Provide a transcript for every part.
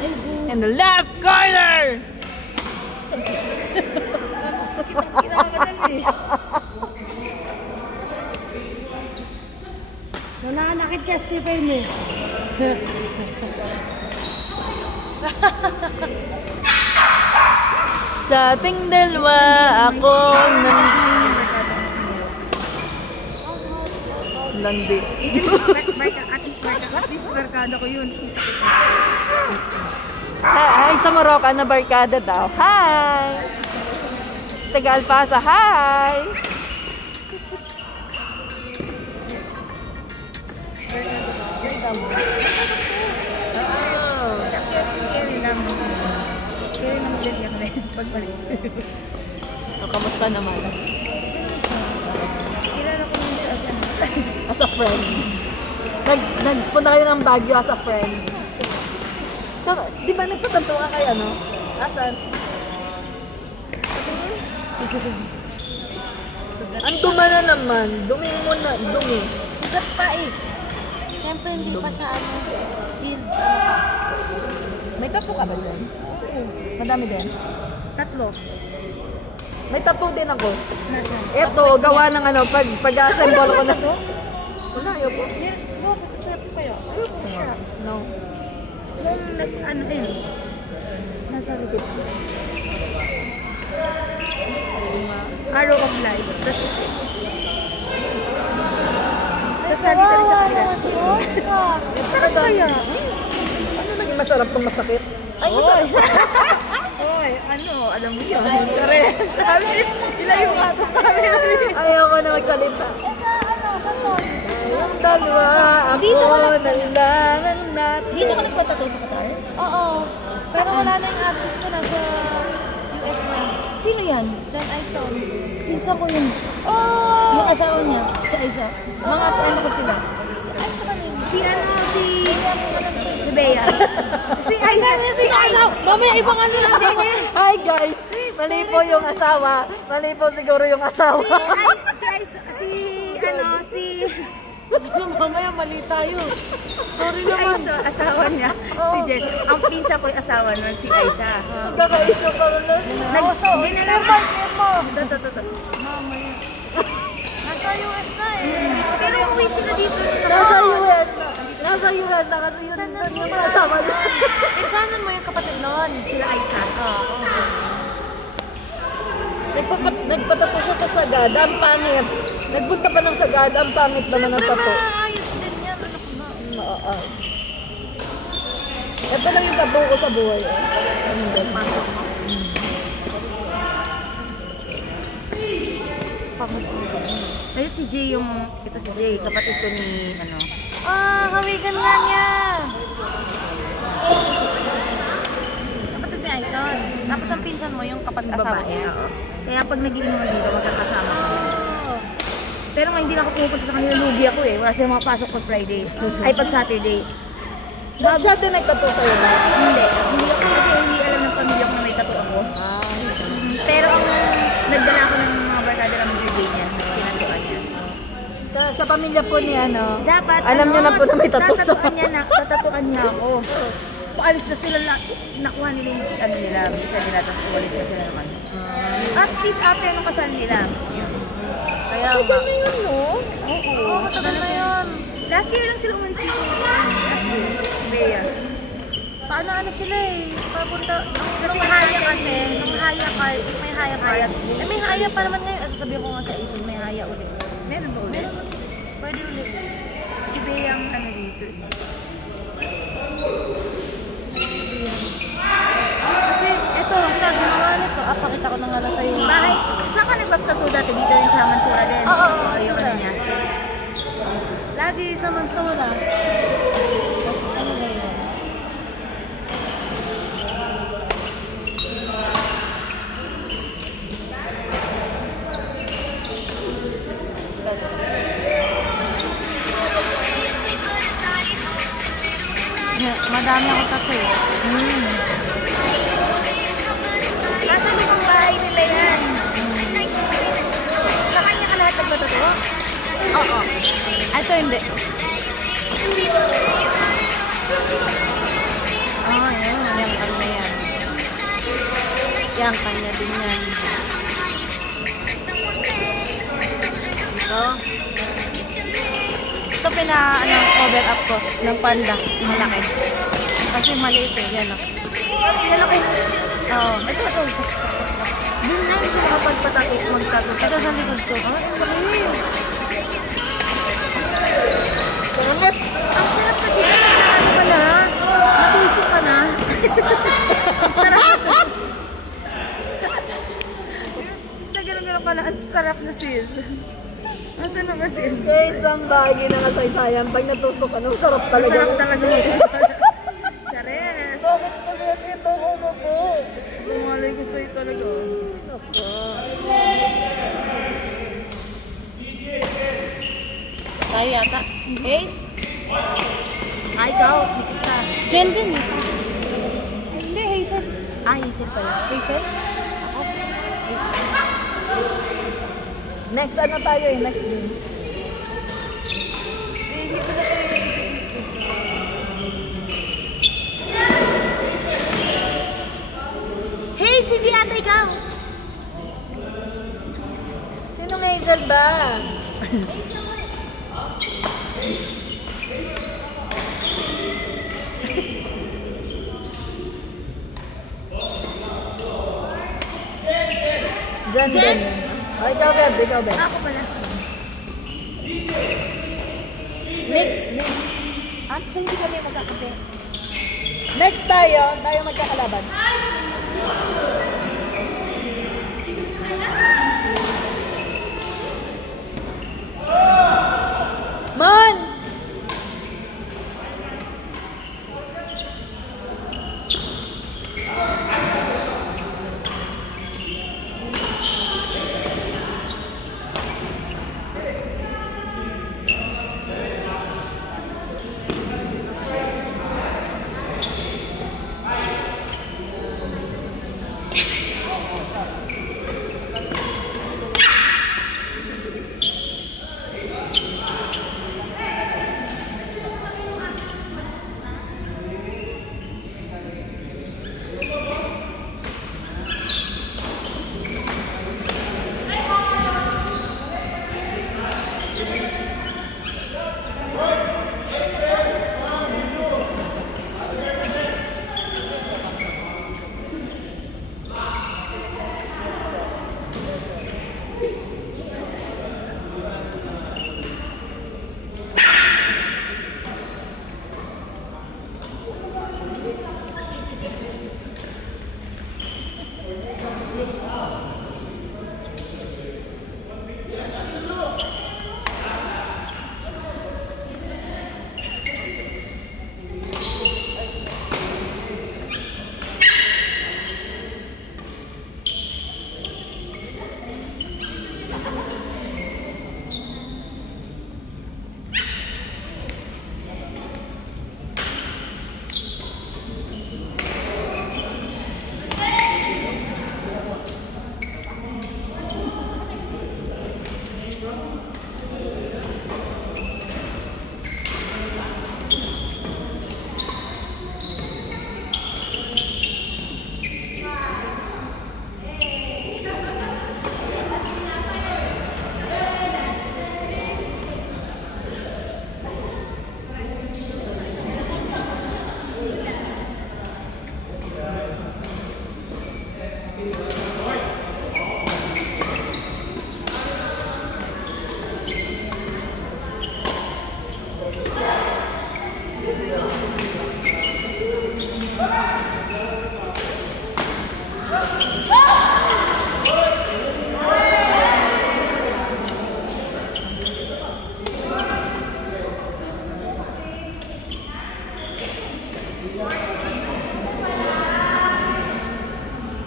In the left corner! Kita madali. Nananakit ka si Payne. Sa ating dalawa, ako Landi. At least barkada ko yun. Hi sa Moroccan na barkada daw. Hi! Tagal pa sa hi! Kamusta naman? Kilala ko yun siya as a friend. Nagpunta kayo ng Baguio as a friend. So, di ba nagpatanto ka kay ano? Asan? Ang duma na naman. Dumi mo na. Dumi. Sugat pa eh. Siyempre hindi pa siya healed. May tattoo ka ba dyan? Madami din. 3. May tattoo din ako. Nasaan? Ito, gawa ng ano, pag-assemble ko na to. Wala, ayoko. Bakit? Saan kayo? Ayoko siya. No. Nung ano eh. Nasa likod ko. Arrow of life. Tapos nandito rin sa pila. Sarap kaya? Ano naging masarap kung masakit? Ay, masarap. Hoy, ano? Alam mo yan. Tsare. Ilayo nga ito. Ayoko na magsalita. Sa ano? Sa tol? Yung dalawa, ako nalaman natin. Dito ka nagpatato sa Qatar? Oo. Pero wala na yung artist ko. Nasa US na. Sino yan? John Aison. Pinsan ko yun. Oh! Yung asawa niya, sa isa. Mga ano ko sila. Ay, sa kanina. Si Bea. Si Aisa. Mamaya ibang ano lang din eh. Hi guys! Mali po yung asawa. Mali po siguro yung asawa. Mamaya mali tayo. Sorry Si naman. Aisa, asawa niya. Si Jen. Ang pinsa ko yung asawa nun, si Aisa. Magkaka-issue pa rin. Dinala mo. Toto. Mamaya. Nasa US na eh. Pero umuwi sila dito. Nasa US na. Nasa US na kasi yun yung asawa niya. Pinsanan mo yung kapatid noon. Sila Aisa. Nagpatato siya sa Sagada, ang pangit. Nagpunta pa ng Sagada, ang pangit naman ng tato. Ayos din yan. Ano ko ba? Ito lang yung tato ko sa buhay. Ayun si Jay yung, ito si Jay, kapatid ko ni, ano. Kawigan nga niya. Kapatid ni Aison. Tapos ang pinsan mo yung kapatid asawa Babae, niya. oo. Kaya pag nag-iinuman dito, magkakasama kami. Pero ngayon hindi na ako pumupunta sa kanila, lugi ako eh. Wala silang makapasok pag Friday. Ay, pag Saturday. Siya din nagtato sa'yo ba? Hindi ako kasi hindi alam ng pamilya ko na may tattoo ako. Pero ang nagdala ako ng mga barkada ng birthday niya, pinatuan niya. Sa pamilya po ni ano, Dapat, alam niyo na po na may tattoo sa tatatuan niya ako. Paalis na sila, nakuha nila yung ano nila, visa nila, tapos uwalis na sila naman. At least after nung kasal nila. Kaya Tagal na yun, no? Oo, matagal na yun. Last year lang sila umalis dito. Last year, si Bea. Paano ano sila eh? Papunta. Kasi haya kasi. Yung haya card. May haya card. Eh may haya pa naman ngayon. At sabihin ko nga sa Aison, may haya ulit. Meron ba ulit? Pwede ulit. Si Bea ang ano dito eh. Kasi ito, siya ginawa nito. Pakita ko na nga lang sa'yo. Bahay, saan ka nagpapatato dati? Dito rin sa Mansura din? Oo, yung Mansura. ano niya. Lagi sa Mansura. Ano na yun? Madami ako tato eh. Nasa lumang bahay nila yan. Sa kanya ka lahat nagpatato? Oo. Ito hindi. Ayun. yan, kanya din yan. Ito cover up ko ng panda, malaki. Kasi maliit eh, yan o. Lalaki. Oo, ito. Yun na yung siya makapagpatakot, magtakot. Ito sa likod ko. Ang sarap kasi ano pala, nabusok ka na. Ang sarap. Nagano'n pala, ang sarap na sis. Nasaan na ba sis? Kaya isang bahagi ng kasaysayan, pag natusok ka, sarap Ang talaga. sarap talaga. Chares. Bakit pa rin ito ako po? Bumalay ko sa'yo talaga. Tayo yata. Ace? Ay, ikaw, mix ka. Jen din eh. Hindi, Hazel. Ah, Hazel pala. Hazel? Next, ano tayo eh? Next game. Hazel, hindi ata ikaw. Sinong Hazel ba? Jen? Jen? Oh, ikaw, Beb. Ikaw, Beb. Ako pala. Mix. At so hindi kami magkakape. Next tayo magkakalaban. Man!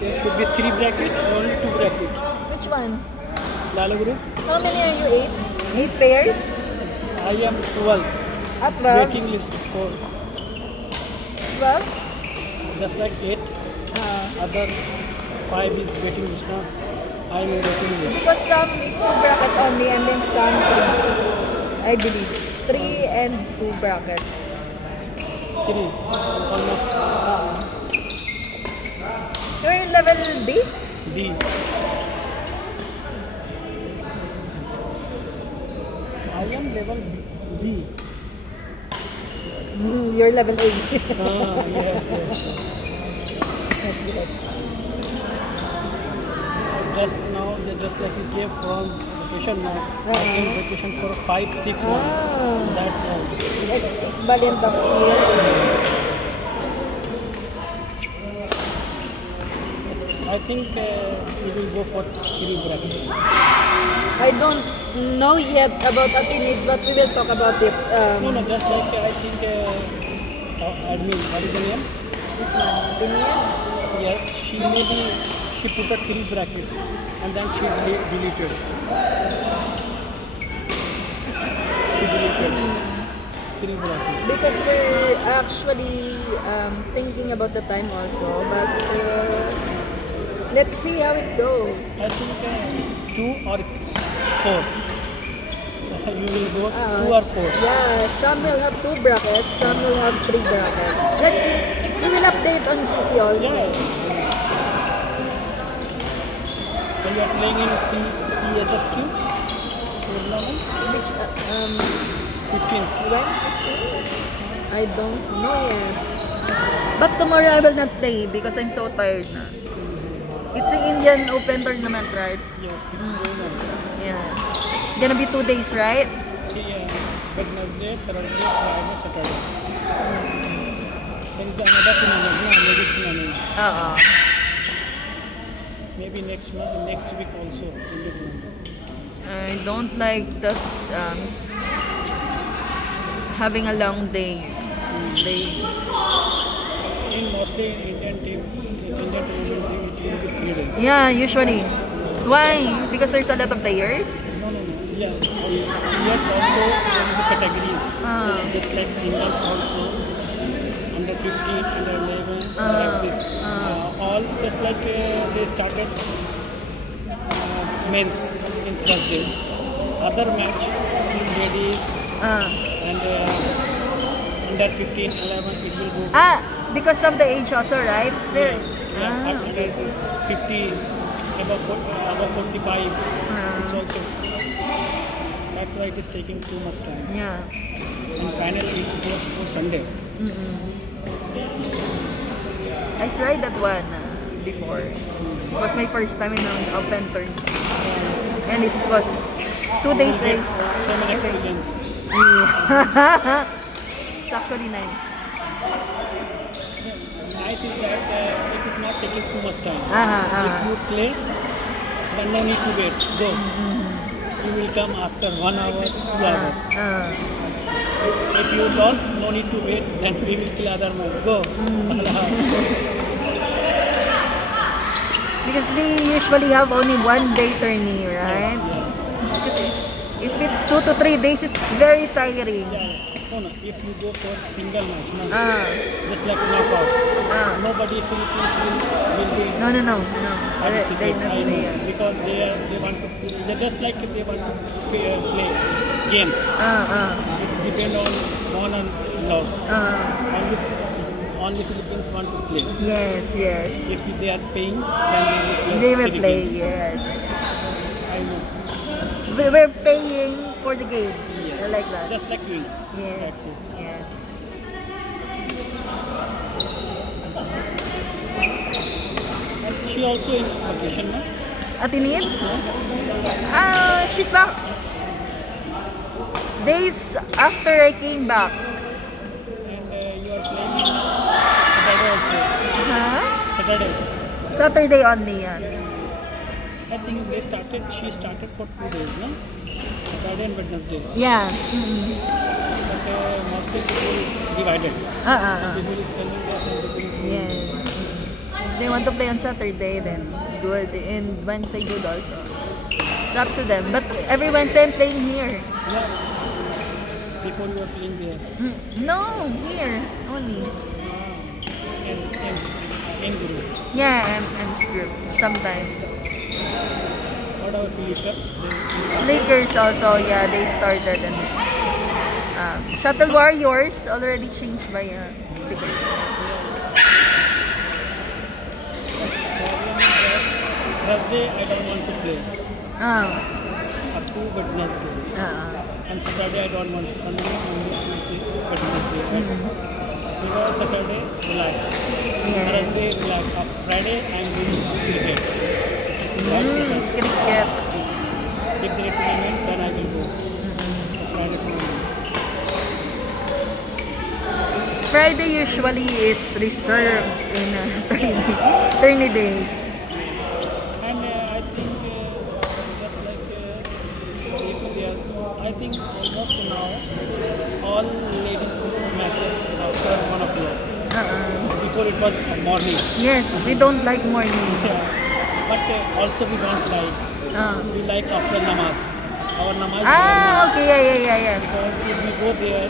There should be 3 brackets or only 2 brackets. Which one? Lala Guru, How many are you? 8? 8 pairs? I am 12. At 12? Waiting list for 12? just like 8. Other 5 is waiting list now. I am in waiting list. Because some is 2 bracket only and then some 3. I believe. 3 and 2 brackets. 3. Almost. You're level D? D. I am level D. You're level A. Yes. That's it. Just like you came from vacation now. I came vacation for 5-6 months. That's all. Like, Valiant Ducks here. I think we will go for 3 brackets. I don't know yet about Athenids, but we will talk about it. No, just like I think admin, what is the name? Athenids? Yes, she put the 3 brackets and then she deleted. She deleted 3 brackets. Because we're actually thinking about the time also, but let's see how it goes. I think 2 or 4. You will go 2 or 4. Yeah, some will have 2 brackets, some will have 3 brackets. Let's see. We will update on GC also. Yeah. When you are playing in PSSQ tournament, Which, 15. when? 15? I don't know yet. But tomorrow I will not play because I'm so tired na. It's an Indian Open tournament, right? Yes, it's going on. Yeah. It's gonna be 2 days, right? Wednesday, Thursday, Friday, Saturday. There is another tournament, ladies tournament. Maybe next week also in the tournament. I don't like the having a long day. In mostly Indian tournament team, it will be 3 days. Yeah, usually. Why? Because there's a lot of players? No. Yeah. Yes, also there is a categories. Just like singles also. Under 15, under 11, like this. All just like they started men's in Thursday. Other match, ladies and under 15, 11, it will go. Because of the age also, right? There. Under 50, above 45, it's also. That's why it is taking too much time. Yeah. And finally, it goes for Sunday. I tried that one before. It was my first time in an open turn. And it was 2 days. So many experience. Yeah. It's actually nice. Nice is that it is not taking too much time. If you play, then no need to wait. Go. You will come after 1 hour, 2 hours. If you lost, no need to wait. Then we will kill other man. Go. Because we usually have only 1 day tourney, right? Because if it's 2 to 3 days, it's very tiring. No. If you go for single match, just like knockout, nobody Philippines will be. No. They're participate. not playing. Because they want to. They just like they want to play games. It's depend on won and loss. Only Philippines want to play. Yes. If they are paying, then They will play, Philippines. yes. I know. We're paying for the game. I like that. Just like you. Yes. That's it. Yes. She also in vacation, no? Athenians? She's back. Days after I came back. And you are playing Saturday also. Saturday. Saturday only, yan. I think she started for 2 days, no? Saturday and Wednesday. Yeah. But mostly people divided. Some people is coming there, some people is going Yes. If they want to play on Saturday, then good. And Wednesday, good also. It's up to them. But every Wednesday, I'm playing here. Yeah. Before you were playing there. No, here only. In group. Yeah, I'm screwed sometimes. What about Lakers? Lakers also, yeah, they started. And Shuttle Warriors already changed by Lakers. Thursday I don't want to play. Up to Wednesday. And Saturday I don't want. Sunday, Monday, Tuesday, Wednesday. That's because Saturday relax. Thursday relax. Friday I'm doing cricket. Cricket. If there is tournament, then I will go. Friday tournament. Friday usually is reserved in tourney days. And I think just like if they are, I think almost now all ladies matches after 1 o'clock. Before it was morning. Yes, we don't like morning. But also we don't like. We like after namaz. Our namaz. Okay, yeah. Because if we go there,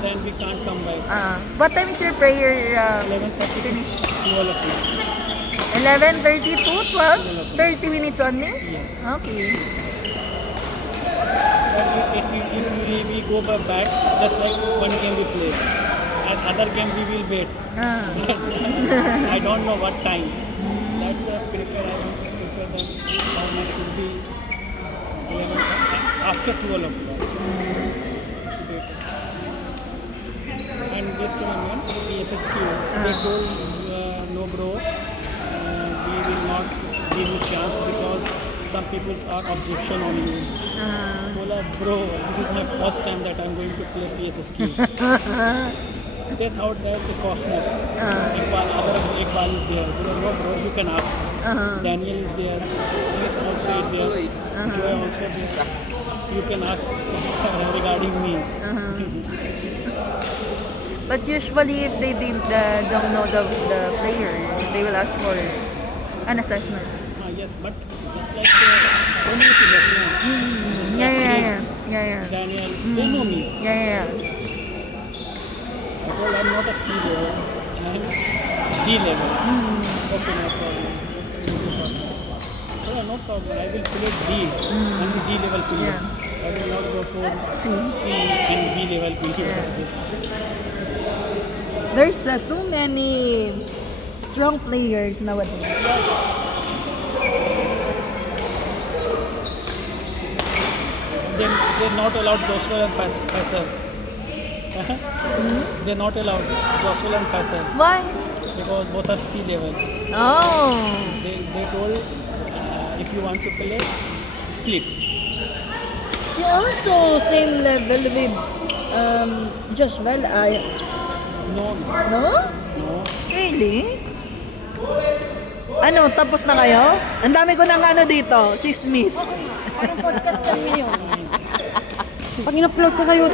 then we can't come back. What time is your prayer? 11:30 to 12 o'clock. 11:30 to 12? 30 minutes only? Yes. Okay. But if we go back, just like one game we play, and other game we will wait. I don't know what time. That's I prefer them how much should be 11 after 12 o'clock. It's better. And this tournament, PSSQ, they told no bro, we will not give you chance because some people are objection on you. Bola, bro, this is my first time that I'm going to play PSSQ. They thought that the Cosmos, Iqbal is there. No bro, you can ask. Daniel is there. Chris also is there. Joy also there. You can ask regarding me. But usually if they don't know the player, they will ask for an assessment. Yes, but just like so many players now. Just like Chris, Daniel, they know me. Because I'm not a C level, I'm D level. Okay, no problem. No problem. I will play D. I'm a D level player. I will not go for C and B level player. There's too many strong players nowadays. They're not allowed Joshua and Faisal. They're not allowed Joshua and Faisal. Why? Because both are C level. Oh. They told if you want to play, split. You also same level with Joshua. No. No? No. Really? Ano, tapos na kayo? Ang dami ko ng ano dito, chismis. Parang podcast kami yun. Pag in-upload ko sa YouTube,